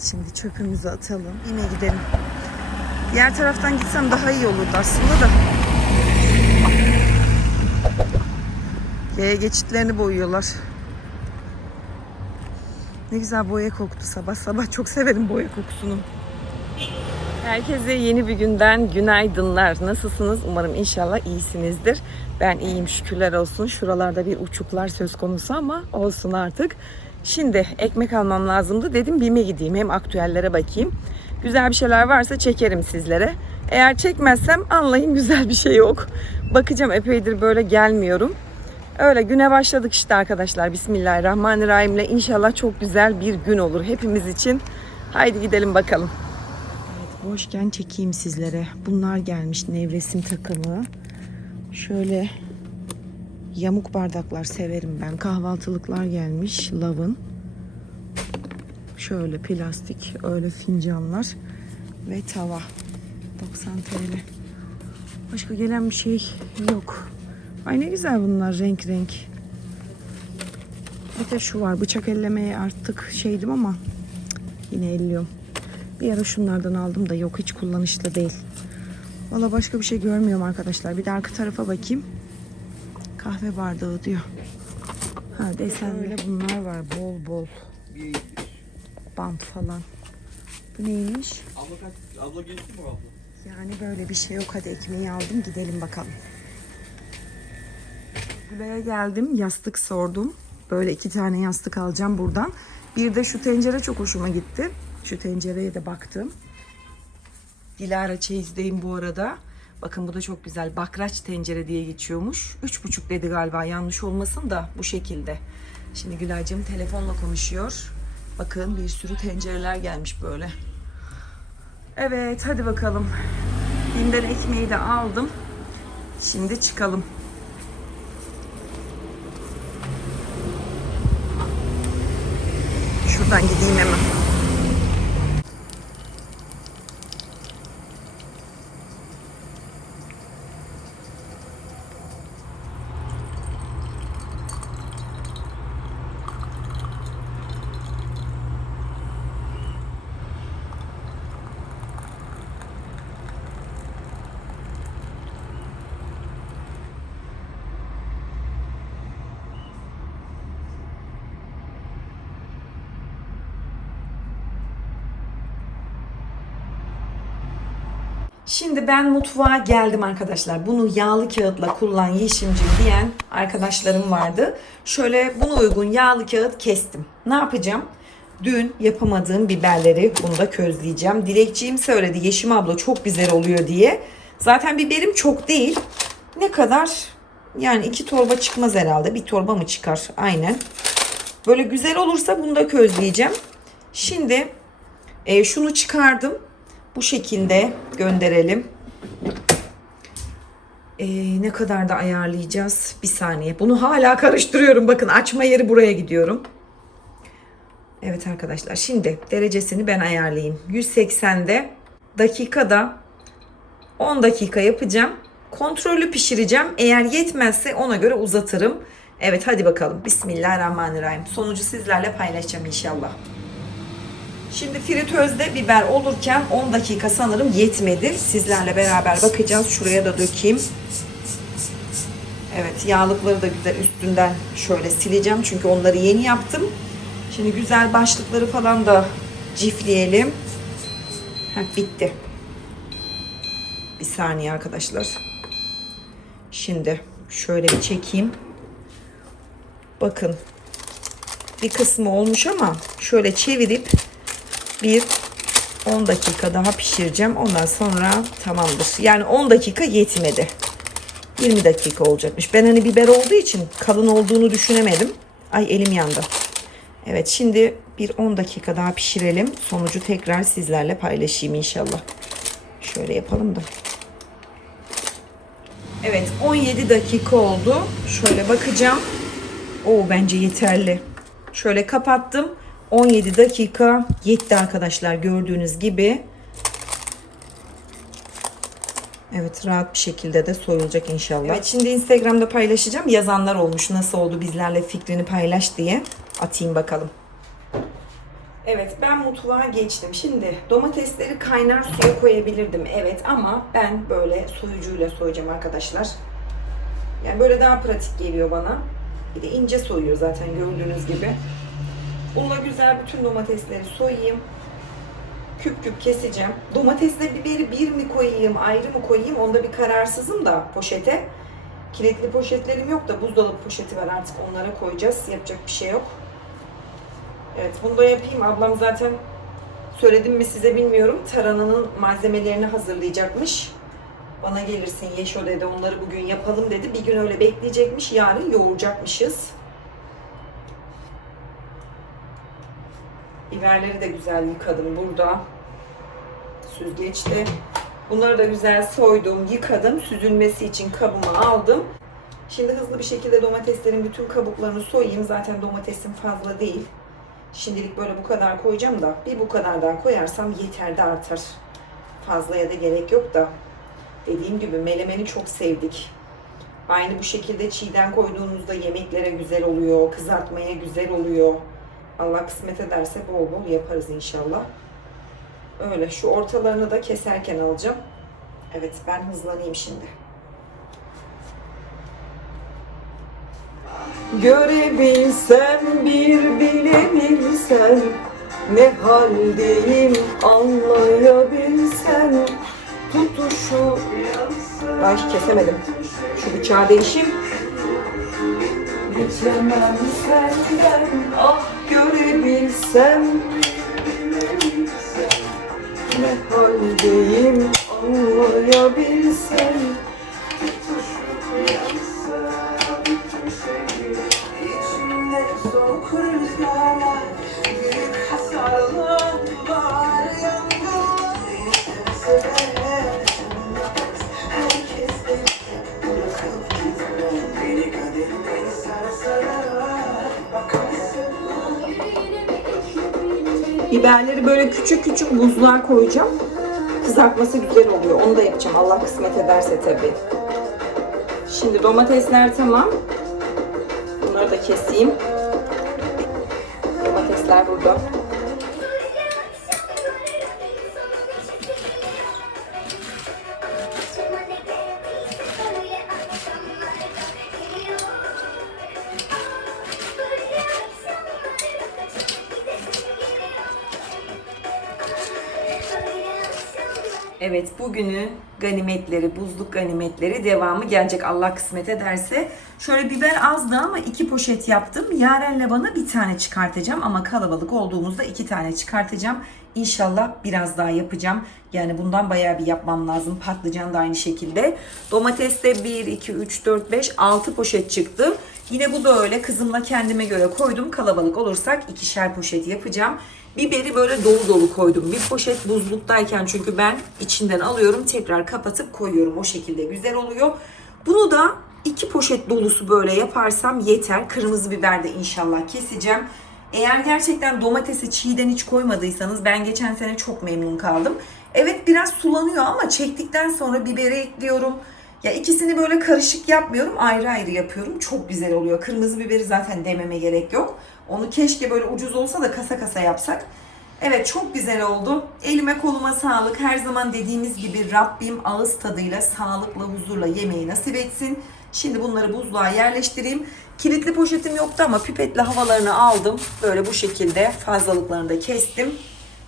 Evet şimdi çöpümüzü atalım. Yine gidelim. Diğer taraftan gitsem daha iyi olurdu aslında da. Yaya geçitlerini boyuyorlar. Ne güzel boya koktu sabah sabah. Çok severim boya kokusunu. Herkese yeni bir günden günaydınlar. Nasılsınız? Umarım inşallah iyisinizdir. Ben iyiyim şükürler olsun. Şuralarda bir uçuklar söz konusu ama olsun artık. Şimdi ekmek almam lazımdı. Dedim BİM'e gideyim. Hem aktüellere bakayım. Güzel bir şeyler varsa çekerim sizlere. Eğer çekmezsem anlayın güzel bir şey yok. Bakacağım epeydir böyle gelmiyorum. Öyle güne başladık işte arkadaşlar. Bismillahirrahmanirrahim ile inşallah çok güzel bir gün olur hepimiz için. Haydi gidelim bakalım. Evet, boşken çekeyim sizlere. Bunlar gelmiş nevresim takımı. Şöyle yamuk bardaklar severim ben. Kahvaltılıklar gelmiş. Lavın. Şöyle plastik öyle fincanlar ve tava. 90 TL. Başka gelen bir şey yok. Ay ne güzel bunlar renk renk. Bir de şu var bıçak ellemeye artık şeydim ama yine elliyorum. Bir ara şunlardan aldım da yok hiç kullanışlı değil. Valla başka bir şey görmüyorum arkadaşlar. Bir de arka tarafa bakayım. Kahve bardağı diyor. Ha desenli. Böyle bunlar var bol bol. Bant falan. Bu neymiş? Abla kaç? Abla geçti mi abla? Yani böyle bir şey yok. Hadi ekmeği aldım gidelim bakalım. Güle'ye geldim. Yastık sordum. Böyle iki tane yastık alacağım buradan. Bir de şu tencere çok hoşuma gitti. Şu tencereye de baktım. Dilara çeyizdeyim bu arada. Bakın bu da çok güzel. Bakraç tencere diye geçiyormuş. Üç buçuk dedi galiba yanlış olmasın da bu şekilde. Şimdi Gülay'cığım telefonla konuşuyor. Bakın bir sürü tencereler gelmiş böyle. Evet hadi bakalım. Bim'den ekmeği de aldım. Şimdi çıkalım. Şuradan gideyim hemen. Şimdi ben mutfağa geldim arkadaşlar. Bunu yağlı kağıtla kullan Yeşimcim diyen arkadaşlarım vardı. Şöyle buna uygun yağlı kağıt kestim. Ne yapacağım? Dün yapamadığım biberleri bunu da közleyeceğim. Dilekçiğim söyledi Yeşim abla çok güzel oluyor diye. Zaten biberim çok değil. Ne kadar? Yani iki torba çıkmaz herhalde. Bir torba mı çıkar? Aynen. Böyle güzel olursa bunu da közleyeceğim. Şimdi e, şunu çıkardım. Bu şekilde gönderelim. Ee, ne kadar da ayarlayacağız? Bir saniye. Bunu hala karıştırıyorum. Bakın açma yeri buraya gidiyorum. Evet arkadaşlar. Şimdi derecesini ben ayarlayayım. 180'de dakikada 10 dakika yapacağım. Kontrollü pişireceğim. Eğer yetmezse ona göre uzatırım. Evet hadi bakalım. Bismillahirrahmanirrahim. Sonucu sizlerle paylaşacağım inşallah. Şimdi fritözde biber olurken 10 dakika sanırım yetmedi. Sizlerle beraber bakacağız. Şuraya da dökeyim. Evet yağlıkları da güzel üstünden şöyle sileceğim. Çünkü onları yeni yaptım. Şimdi güzel başlıkları falan da cifleyelim. Heh, bitti. Bir saniye arkadaşlar. Şimdi şöyle bir çekeyim. Bakın. Bir kısmı olmuş ama şöyle çevirip bir 10 dakika daha pişireceğim. Ondan sonra tamamdır. Yani 10 dakika yetmedi. 20 dakika olacakmış. Ben hani biber olduğu için kalın olduğunu düşünemedim. Ay elim yandı. Evet şimdi bir 10 dakika daha pişirelim. Sonucu tekrar sizlerle paylaşayım inşallah. Şöyle yapalım da. Evet 17 dakika oldu. Şöyle bakacağım. Oo bence yeterli. Şöyle kapattım. 17 dakika yetti arkadaşlar gördüğünüz gibi. Evet rahat bir şekilde de soyulacak inşallah. Evet şimdi Instagram'da paylaşacağım. Yazanlar olmuş nasıl oldu bizlerle fikrini paylaş diye. Atayım bakalım. Evet ben mutfağa geçtim. Şimdi domatesleri kaynar suya koyabilirdim. Evet ama ben böyle soyucuyla soyacağım arkadaşlar. Yani böyle daha pratik geliyor bana. Bir de ince soyuyor zaten gördüğünüz gibi. Bununla güzel bütün domatesleri soyayım. Küp küp keseceğim. Domatesle biberi bir mi koyayım, ayrı mı koyayım onda bir kararsızım da poşete. Kilitli poşetlerim yok da buzdolabı poşeti var artık onlara koyacağız. Yapacak bir şey yok. Evet bunu da yapayım. Ablam zaten söyledim mi size bilmiyorum. Taranının malzemelerini hazırlayacakmış. Bana gelirsin Yeşo dedi onları bugün yapalım dedi. Bir gün öyle bekleyecekmiş. Yarın yoğuracakmışız. Biberleri de güzel yıkadım burada. Süzgeçte. Bunları da güzel soydum, yıkadım. Süzülmesi için kabıma aldım. Şimdi hızlı bir şekilde domateslerin bütün kabuklarını soyayım. Zaten domatesim fazla değil. Şimdilik böyle bu kadar koyacağım da bir bu kadar daha koyarsam yeter de artar. Fazlaya da gerek yok da. Dediğim gibi melemeni çok sevdik. Aynı bu şekilde çiğden koyduğunuzda yemeklere güzel oluyor, kızartmaya güzel oluyor. Allah kısmet ederse bol bol yaparız inşallah. Öyle şu ortalarını da keserken alacağım. Evet ben hızlanayım şimdi. Görebilsem bir bilebilsem Ne haldeyim anlayabilsem Tutuşu Ay kesemedim Şu bıçağı değişim Geçemem senden ah görebilsem Ne haldeyim anlayabilsem Biberleri böyle küçük küçük buzluğa koyacağım. Kızartması güzel oluyor. Onu da yapacağım. Allah kısmet ederse tabii. Şimdi domatesler tamam. Bunları da keseyim. Domatesler burada. Bugünü ganimetleri, buzluk ganimetleri devamı gelecek Allah kısmet ederse. Şöyle biber azdı ama iki poşet yaptım. Yaren'le bana bir tane çıkartacağım ama kalabalık olduğumuzda iki tane çıkartacağım. İnşallah biraz daha yapacağım. Yani bundan bayağı bir yapmam lazım. Patlıcan da aynı şekilde. Domates de 1, 2, 3, 4, 5, 6 poşet çıktı. Yine bu da öyle. Kızımla kendime göre koydum. Kalabalık olursak ikişer poşet yapacağım. Biberi böyle dolu dolu koydum. Bir poşet buzluktayken çünkü ben içinden alıyorum tekrar kapatıp koyuyorum. O şekilde güzel oluyor. Bunu da iki poşet dolusu böyle yaparsam yeter. Kırmızı biber de inşallah keseceğim. Eğer gerçekten domatesi çiğden hiç koymadıysanız ben geçen sene çok memnun kaldım. Evet biraz sulanıyor ama çektikten sonra biberi ekliyorum. Ya ikisini böyle karışık yapmıyorum, ayrı ayrı yapıyorum. Çok güzel oluyor. Kırmızı biberi zaten dememe gerek yok. Onu keşke böyle ucuz olsa da kasa kasa yapsak. Evet çok güzel oldu. Elime koluma sağlık. Her zaman dediğimiz gibi Rabbim ağız tadıyla, sağlıkla, huzurla yemeği nasip etsin. Şimdi bunları buzluğa yerleştireyim. Kilitli poşetim yoktu ama pipetle havalarını aldım. Böyle bu şekilde fazlalıklarını da kestim.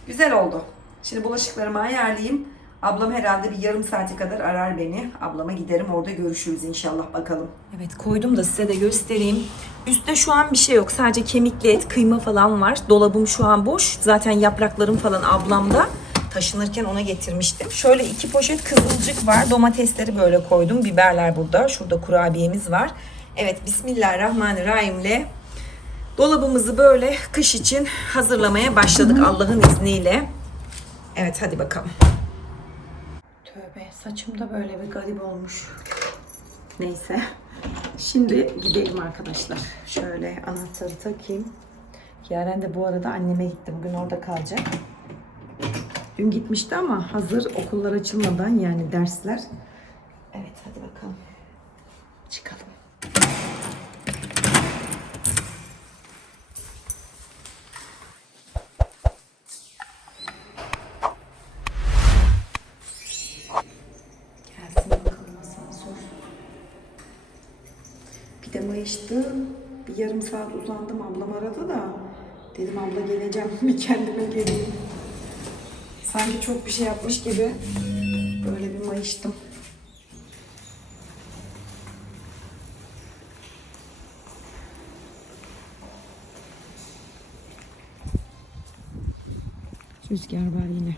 Güzel oldu. Şimdi bulaşıklarımı ayarlayayım. Ablam herhalde bir yarım saate kadar arar beni. Ablama giderim orada görüşürüz inşallah bakalım. Evet koydum da size de göstereyim. Üstte şu an bir şey yok. Sadece kemikli et, kıyma falan var. Dolabım şu an boş. Zaten yapraklarım falan ablamda. Taşınırken ona getirmiştim. Şöyle iki poşet kızılcık var. Domatesleri böyle koydum. Biberler burada. Şurada kurabiyemiz var. Evet Bismillahirrahmanirrahimle dolabımızı böyle kış için hazırlamaya başladık Allah'ın izniyle. Evet hadi bakalım. Saçım da böyle bir garip olmuş. Neyse. Şimdi gidelim arkadaşlar. Şöyle anahtarı takayım. Yaren de bu arada anneme gitti. Bugün orada kalacak. Dün gitmişti ama hazır okullar açılmadan yani dersler. Evet hadi bakalım. Çıkalım. Mayıştım. Bir yarım saat uzandım. Ablam aradı da. Dedim abla geleceğim. Bir kendime geleyim. Sanki çok bir şey yapmış gibi. Böyle bir mayıştım. Rüzgar var yine.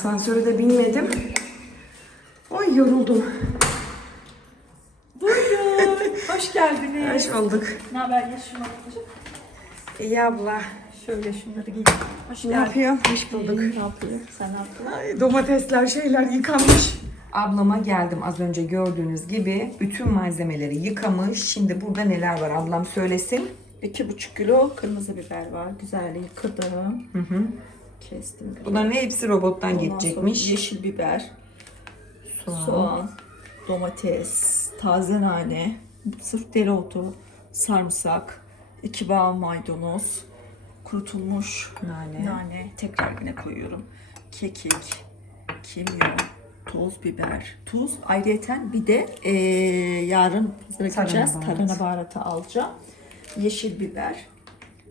Asansöre de binmedim. Oy yoruldum. Buyurun. Hoş geldiniz. Hoş bulduk. Ne haber Yeşim ablacığım? İyi abla. Şöyle şunları giy. Hoş Ne geldin. yapıyorsun? Hoş bulduk. Ne yapıyor? Sen ne yaptın? Ay, domatesler şeyler yıkanmış. Ablama geldim az önce gördüğünüz gibi. Bütün malzemeleri yıkamış. Şimdi burada neler var ablam söylesin. İki buçuk kilo kırmızı biber var. Güzel yıkadım. Hı hı. Kestim. Bunların hepsi robottan Ondan geçecekmiş. sonra yeşil biber, Soğan. soğan, domates, taze nane, sırf dereotu, sarımsak, iki bağ maydanoz, kurutulmuş Nane. nane. Tekrar yine koyuyorum. Kekik, kimyon, toz biber, tuz. Ayrıyeten bir de eee, yarın bırakacağız. Tarhana baharatı alacağım. Yeşil biber.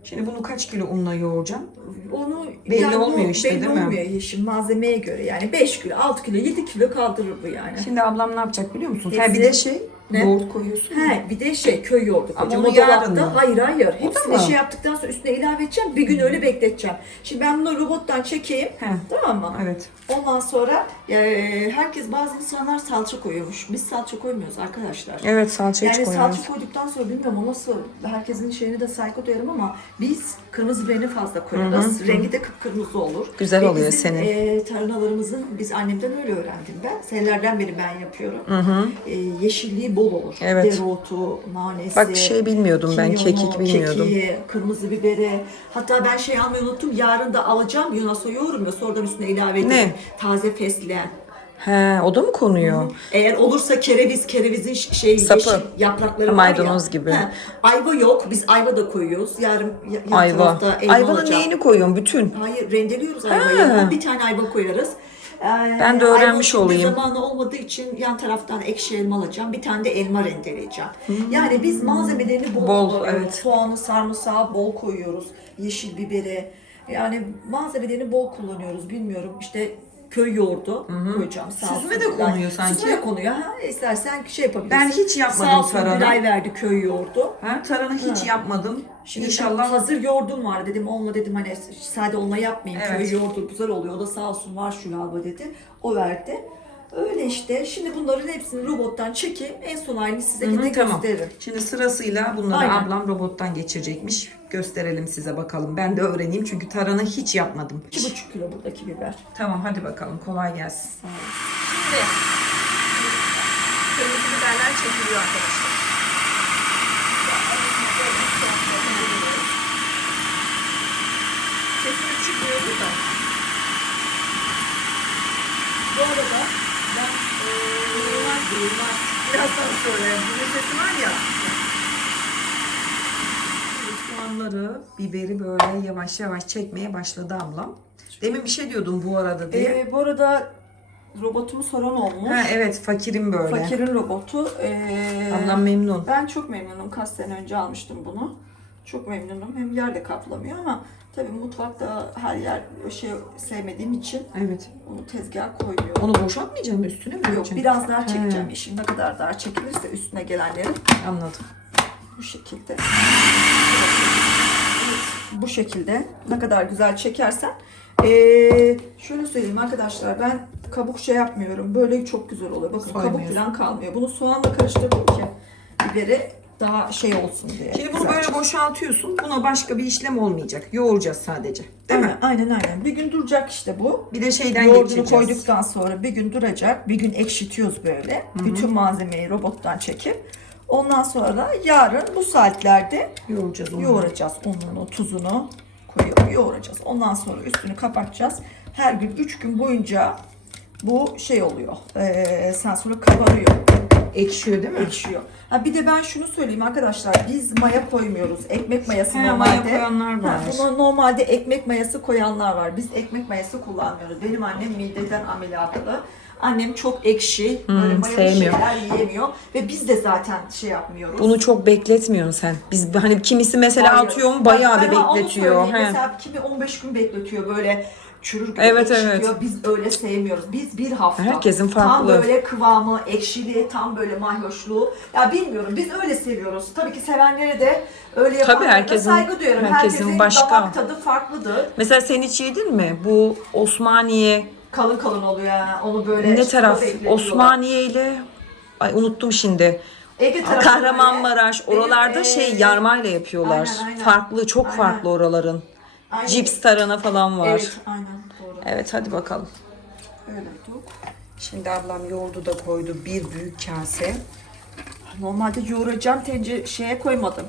Şimdi bunu kaç kilo unla yoğuracağım? Onu Belli bu olmuyor işte, belli değil mi? olmuyor yeşil malzemeye göre yani 5 kilo, 6 kilo, 7 kilo kaldırır bu yani. Şimdi ablam ne yapacak biliyor musun? Hepsi- Ha bir de şey Ne? yoğurt koyuyorsun. He, bir de şey köy yoğurdu Ama koyacağım. onu O dolapta- yarın mı? Hayır hayır. Hepsini mı? şey yaptıktan sonra üstüne ilave edeceğim. Bir gün öyle bekleteceğim. Şimdi ben bunu robottan çekeyim. He. Tamam mı? Evet. Ondan sonra e, herkes bazı insanlar salça koyuyormuş. Biz salça koymuyoruz arkadaşlar. Evet salça hiç Yani salça koyduktan sonra bilmiyorum o nasıl herkesin şeyine de saygı duyarım ama biz kırmızı biberini fazla koyarız. Rengi de kıpkırmızı olur. Güzel oluyor bizim, senin. E, tarhanalarımızın biz annemden öyle öğrendim ben. Senelerden beri ben yapıyorum. Hı hı. E, yeşilliği bol olur. Evet. Dereotu, nanesi. Bak şey bilmiyordum ben kimyonu, kekik bilmiyordum. kekiği, kırmızı biberi. Hatta ben şey almayı unuttum. Yarın da alacağım. Yunus'a yoğurum ya sonradan üstüne ilave edeyim. Ne? Taze fesleğen. He o da mı konuyor? Eğer olursa kereviz, kerevizin şey Sapı. yeşil yaprakları Ha, var ya. maydanoz gibi. He, ayva yok. Biz ayva da koyuyoruz. Yarın ya- yan Ayva. tarafta elma Ayvanın olacak. neyini koyuyorsun bütün? Hayır rendeliyoruz ayvayı. Bir tane ayva koyarız. Ee, Ben de öğrenmiş ayvanın olayım. Zamanı olmadığı için yan taraftan ekşi elma alacağım. Bir tane de elma rendeleyeceğim. Hmm. Yani biz malzemelerini bol, Bol, evet. Soğanı, sarımsağı bol koyuyoruz. Yeşil biberi. Yani malzemelerini bol kullanıyoruz. Bilmiyorum işte köy yoğurdu koyacağım. Sağ Süzme olsun de konuyor sanki. Süzme de konuyor. Ha, istersen şey yapabilirsin. Ben hiç yapmadım Sağ olsun tarhana. Gülay verdi köy yoğurdu. Ha, tarhana hiç yapmadım. Şimdi İnşallah hazır yoğurdum var dedim. Olma dedim hani sade olma yapmayayım. Evet. Köy yoğurdu güzel oluyor. O da sağ olsun var şu galiba dedi. O verdi. Öyle işte. Şimdi bunların hepsini robottan çekeyim. En son halini size Hı hı, yine tamam. gösteririm. Şimdi sırasıyla bunları Aynen. ablam robottan geçirecekmiş. Gösterelim size bakalım. Ben de öğreneyim çünkü tarhana hiç yapmadım. 2,5 kilo buradaki biber. Tamam hadi bakalım kolay gelsin. Sağ olun. Kırmızı biberler çekiliyor arkadaşlar. Da. Bu arada ben Duyulmaz duyulmaz. Birazdan sonra bunun sesi var ya. Soğanları, biberi böyle yavaş yavaş çekmeye başladı ablam. Demin bir şey diyordum bu arada diye. Ee, bu arada robotumu soran olmuş. ha, evet fakirim böyle. Fakirin robotu. Ee, Ablam memnun. Ben çok memnunum. Kaç sene önce almıştım bunu. Çok memnunum. Hem yer de kaplamıyor ama tabii mutfakta her yer şey sevmediğim için Evet. onu tezgaha koymuyorum. Onu boşaltmayacağım üstüne mi? Yok biraz daha çekeceğim. İşim ne kadar daha çekilirse üstüne gelenleri Anladım. bu şekilde. Bu şekilde ne kadar güzel çekersen. Ee, şöyle söyleyeyim arkadaşlar ben kabuk şey yapmıyorum. Böyle çok güzel oluyor. Bakın kabuk Soymuyorsun. falan kalmıyor. Bunu soğanla karıştırdım ki biberi daha şey olsun diye. Şimdi bunu böyle boşaltıyorsun. Buna başka bir işlem olmayacak. Yoğuracağız sadece. Değil mi? Aynen aynen. Bir gün duracak işte bu. Bir de şeyden Yoğurdunu geçireceğiz. koyduktan sonra bir gün duracak. Bir gün ekşitiyoruz böyle. Bütün malzemeyi robottan çekip. Ondan sonra yarın bu saatlerde Yoğuracağız onu. yoğuracağız. Ununu, tuzunu koyup yoğuracağız. Ondan sonra üstünü kapatacağız. Her gün 3 gün boyunca bu şey oluyor. Ee, sen sonra kabarıyor. Ekşiyor değil mi? Ekşiyor. Ha bir de ben şunu söyleyeyim arkadaşlar. Biz maya koymuyoruz. Ekmek mayası He, normalde. maya koyanlar var. Ha, buna normalde ekmek mayası koyanlar var. Biz ekmek mayası kullanmıyoruz. Benim annem mideden ameliyatlı. Annem çok ekşi, böyle mayalı Hmm, sevmiyor. şeyler yiyemiyor ve biz de zaten şey yapmıyoruz. Bunu çok bekletmiyorsun sen. Biz hani kimisi mesela Hayır. atıyor mu bayağı bir ben onu bekletiyor. Mesela kimi 15 gün bekletiyor böyle çürür gibi Evet, evet. Biz öyle sevmiyoruz. Biz bir hafta. Herkesin Tam farklı. böyle kıvamı, ekşiliği, tam böyle mahyoşluğu. Ya bilmiyorum biz öyle seviyoruz. Tabii ki sevenlere de öyle yapanlara da herkesin- saygı duyuyorum. herkesin başka. damak tadı farklıdır. Mesela sen hiç yedin mi? Bu Osmaniye Kalın kalın oluyor yani. Onu böyle ne taraf? Osmaniye ile Ay unuttum şimdi. Ege Kahramanmaraş oralarda Benim, şey ee, yarmayla yapıyorlar. aynen, aynen. Farklı, çok Aynen. farklı oraların. Aynen. Cips tarhana falan var. Evet Evet, aynen doğru. hadi bakalım. Öyle tut. Şimdi ablam yoğurdu da koydu bir büyük kase. Normalde yoğuracağım tencere şeye koymadım.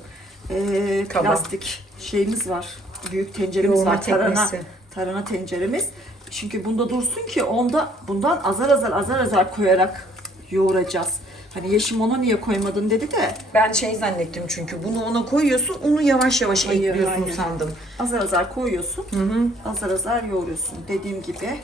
Ee, Kaba. plastik şeyimiz var. Büyük tenceremiz Yoğurma var. Teknesi. tarhana tenceremiz. Çünkü bunda dursun ki onda bundan azar azar azar azar koyarak yoğuracağız. Hani Yeşim ona niye koymadın dedi de Ben şey zannettim çünkü bunu ona koyuyorsun, onu yavaş yavaş Hayır, ekliyorsun hayır. sandım. azar azar koyuyorsun. Azar azar yoğuruyorsun. Dediğim gibi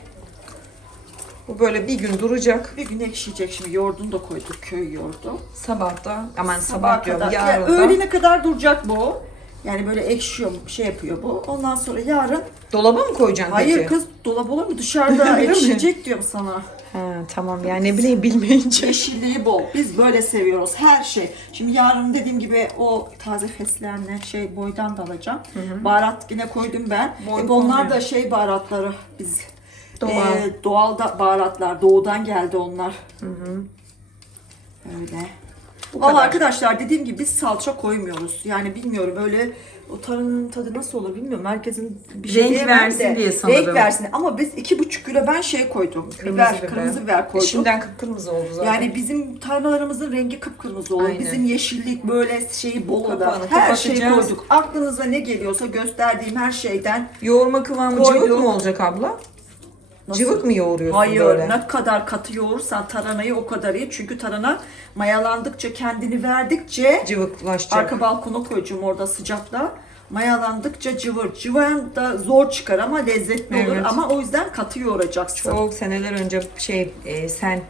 Bu böyle bir gün duracak. bir gün ekşiyecek. Şimdi yoğurdunu da koyduk. Köy yoğurdu. Sabah da, aman sabah, Sabaha diyorum, kadar. yarın Ya da. öğlene kadar duracak bu. Yani böyle ekşiyor, şey yapıyor bu. Ondan sonra yarın Dolaba mı koyacaksın Hayır peki? kız dolap olur mu? Dışarıda ekşiyecek diyorum sana. Ha, tamam yani ne bileyim bilmeyince. Yeşilliği bol. Biz böyle seviyoruz her şey. Şimdi yarın dediğim gibi o taze fesleğenle şey boydan da alacağım. Baharat yine koydum ben. Boy Hep onlar da şey baharatları biz. Doğal. Ee, doğal da baharatlar. Doğudan geldi onlar. Öyle. Bu Valla kadar. arkadaşlar dediğim gibi biz salça koymuyoruz. Yani bilmiyorum öyle o tarının tadı nasıl olur bilmiyorum. Herkesin bir şey Renk diyemem versin de. diye sanırım. Renk versin ama biz iki buçuk kilo ben şey koydum. biber, kırmızı biber koydum. Şimdiden kıpkırmızı oldu zaten. Yani bizim tarlalarımızın rengi kıpkırmızı olur. Aynen. Bizim yeşillik böyle şeyi bol. Kapağını Her şeyi koyduk. Aklınıza ne geliyorsa gösterdiğim her şeyden. Yoğurma kıvamı cıvık mı olacak abla? Nasıl? Cıvık mı yoğuruyorsun Hayır böyle? ne kadar katı yoğurursan taranayı o kadar iyi. Çünkü tarana mayalandıkça kendini verdikçe Cıvıklaşacak. arka balkona koyacağım orada sıcakta. Mayalandıkça cıvır. Cıvıran da zor çıkar ama lezzetli olur. Evet. Ama o yüzden katı yoğuracaksın. Çok seneler önce şey e, sen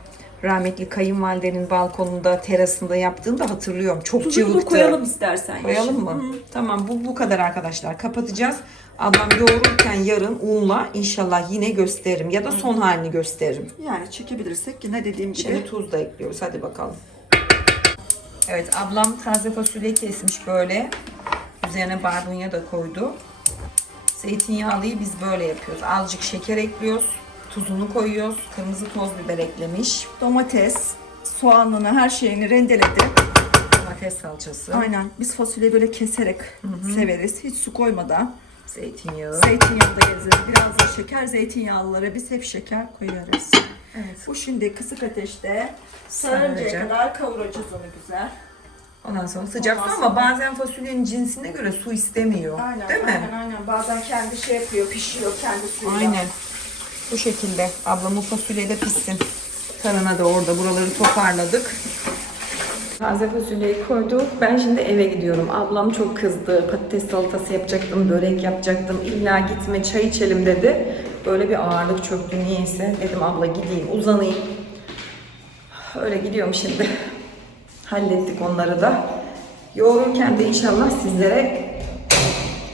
rahmetli kayınvalidenin balkonunda terasında yaptığında hatırlıyorum. Çok Tuzunu da cıvıktı. koyalım istersen. Koyalım mı? Hı. Tamam bu bu kadar arkadaşlar. Kapatacağız. Ablam yoğururken yarın unla inşallah yine gösteririm ya da son halini gösteririm. Yani çekebilirsek yine dediğim gibi. Şimdi tuz da ekliyoruz. Hadi bakalım. Evet ablam taze fasulye kesmiş böyle. Üzerine barbunya da koydu. Zeytinyağlıyı biz böyle yapıyoruz. Azıcık şeker ekliyoruz. Tuzunu koyuyoruz. Kırmızı toz biber eklemiş. domates, soğanını, her şeyini rendeledi. Domates salçası. Aynen. Biz fasulyeyi böyle keserek severiz. Hiç su koymadan. Zeytinyağı. Zeytinyağı da yazarız. Biraz da şeker. Zeytinyağlılara biz hep şeker koyarız. Evet. Bu şimdi kısık ateşte sarıncaya Sarınca. kadar kavuracağız onu güzel. Ondan sonra sıcak Ondan su sonra- ama bazen fasulyenin cinsine göre su istemiyor. Aynen, Değil mi? aynen, aynen. Bazen kendi şey yapıyor, pişiyor kendi suyuyla. Aynen. Bu şekilde. Ablamın fasulye de pişsin. Tarhana da orada. Buraları toparladık. Taze fasulyeyi koyduk. Ben şimdi eve gidiyorum. Ablam çok kızdı. Patates salatası yapacaktım, börek yapacaktım. İlla gitme çay içelim dedi. Böyle bir ağırlık çöktü niyeyse. Dedim abla gideyim uzanayım. Öyle gidiyorum şimdi. Hallettik onları da. Yoğururken de inşallah sizlere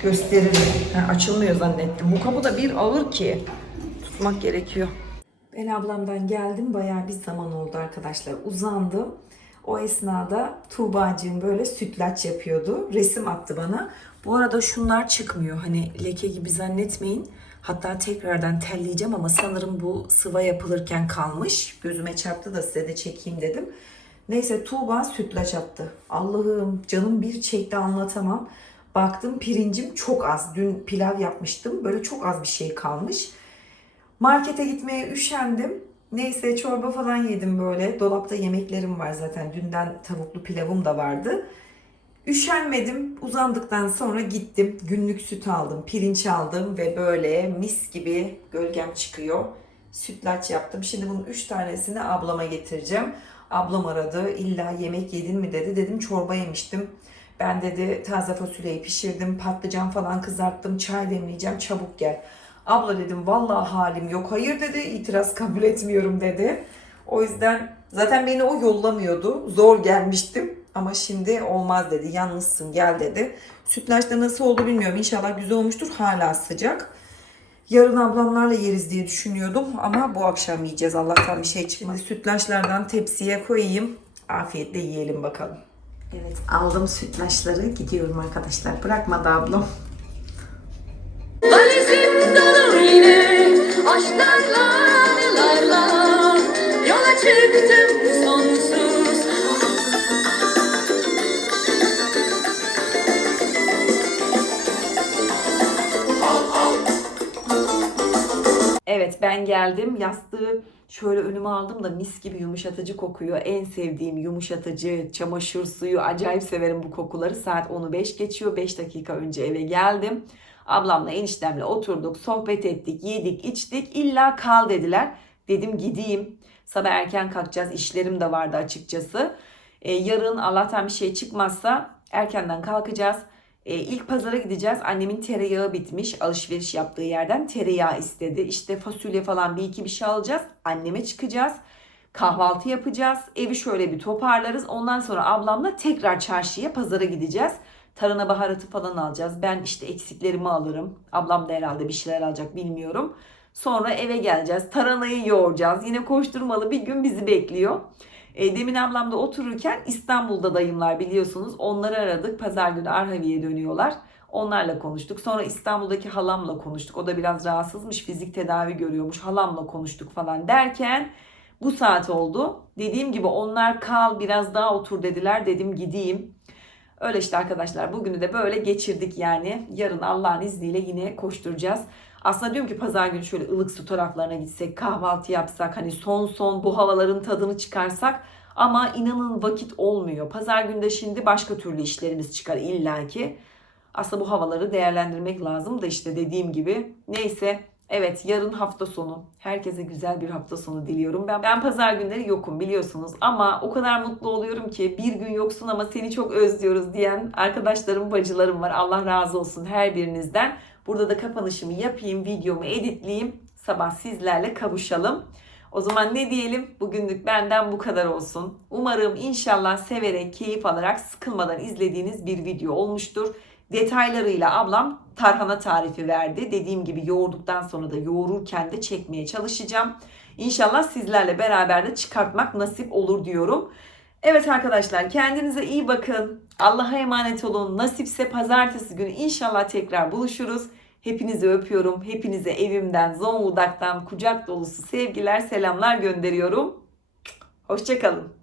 gösteririm. Ha, açılmıyor zannettim. Bu kapı da bir ağır ki. Tutmak gerekiyor. Ben ablamdan geldim. Bayağı bir zaman oldu arkadaşlar. Uzandım. O esnada Tuğba'cığım böyle sütlaç yapıyordu. Resim attı bana. Bu arada şunlar çıkmıyor. Hani leke gibi zannetmeyin. Hatta tekrardan telleyeceğim ama sanırım bu sıva yapılırken kalmış. Gözüme çarptı da size de çekeyim dedim. Neyse Tuğba sütlaç attı. Allah'ım canım bir çekti anlatamam. Baktım pirincim çok az. Dün pilav yapmıştım. Böyle çok az bir şey kalmış. Markete gitmeye üşendim. Neyse çorba falan yedim böyle. Dolapta yemeklerim var zaten. Dünden tavuklu pilavım da vardı. Üşenmedim. Uzandıktan sonra gittim. Günlük süt aldım, pirinç aldım ve böyle mis gibi gölgem çıkıyor. Sütlaç yaptım. Şimdi bunun 3 tanesini ablama getireceğim. Ablam aradı. İlla yemek yedin mi dedi. Dedim çorba yemiştim. Ben dedi taze fasulyeyi pişirdim. Patlıcan falan kızarttım. Çay demleyeceğim. Çabuk gel. Abla dedim vallahi halim yok. Hayır dedi. itiraz kabul etmiyorum dedi. O yüzden zaten beni o yollamıyordu. Zor gelmiştim. Ama şimdi olmaz dedi. Yalnızsın gel dedi. Sütlaçta nasıl oldu bilmiyorum. İnşallah güzel olmuştur. Hala sıcak. Yarın ablamlarla yeriz diye düşünüyordum ama bu akşam yiyeceğiz. Allah'tan bir şey çıkmadı. Sütlaçlardan tepsiye koyayım. Afiyetle yiyelim bakalım. Evet aldım sütlaçları. Gidiyorum arkadaşlar. Bırakmadı ablam. Valizim dolu yine aşklarla anılarla Yola çıktım sonsuz Evet ben geldim. Yastığı şöyle önüme aldım da mis gibi yumuşatıcı kokuyor. En sevdiğim yumuşatıcı, çamaşır suyu. Acayip severim bu kokuları. Saat 10'u 5 geçiyor. 5 dakika önce eve geldim. Ablamla eniştemle oturduk, sohbet ettik, yedik, içtik. İlla kal dediler. Dedim gideyim. Sabah erken kalkacağız. İşlerim de vardı açıkçası. Ee, yarın Allah'tan bir şey çıkmazsa erkenden kalkacağız. E, ilk pazara gideceğiz. Annemin tereyağı bitmiş. Alışveriş yaptığı yerden tereyağı istedi. İşte fasulye falan bir iki bir şey alacağız. Anneme çıkacağız. Kahvaltı yapacağız. Evi şöyle bir toparlarız. Ondan sonra ablamla tekrar çarşıya pazara gideceğiz. Tarhana baharatı falan alacağız. Ben işte eksiklerimi alırım. Ablam da herhalde bir şeyler alacak bilmiyorum. Sonra eve geleceğiz. Taranayı yoğuracağız. Yine koşturmalı bir gün bizi bekliyor. E, demin ablamda otururken İstanbul'da dayımlar biliyorsunuz. Onları aradık. Pazar günü Arhavi'ye dönüyorlar. Onlarla konuştuk. Sonra İstanbul'daki halamla konuştuk. O da biraz rahatsızmış. Fizik tedavi görüyormuş. Halamla konuştuk falan derken bu saat oldu. Dediğim gibi onlar kal biraz daha otur dediler. Dedim gideyim. Öyle işte arkadaşlar bugünü de böyle geçirdik yani. Yarın Allah'ın izniyle yine koşturacağız. Aslında diyorum ki pazar günü şöyle ılık su taraflarına gitsek, kahvaltı yapsak, hani son son bu havaların tadını çıkarsak. Ama inanın vakit olmuyor. Pazar günde şimdi başka türlü işlerimiz çıkar illaki. Aslında bu havaları değerlendirmek lazım da işte dediğim gibi. Neyse Evet yarın hafta sonu. Herkese güzel bir hafta sonu diliyorum. Ben, ben pazar günleri yokum biliyorsunuz ama o kadar mutlu oluyorum ki bir gün yoksun ama seni çok özlüyoruz diyen arkadaşlarım, bacılarım var. Allah razı olsun her birinizden. Burada da kapanışımı yapayım, videomu editleyeyim. Sabah sizlerle kavuşalım. O zaman ne diyelim? Bugünlük benden bu kadar olsun. Umarım inşallah severek, keyif alarak, sıkılmadan izlediğiniz bir video olmuştur. Detaylarıyla ablam tarhana tarifi verdi. Dediğim gibi yoğurduktan sonra da yoğururken de çekmeye çalışacağım. İnşallah sizlerle beraber de çıkartmak nasip olur diyorum. Evet arkadaşlar kendinize iyi bakın. Allah'a emanet olun. Nasipse pazartesi günü inşallah tekrar buluşuruz. Hepinizi öpüyorum. Hepinize evimden, Zonguldak'tan kucak dolusu sevgiler, selamlar gönderiyorum. Hoşçakalın.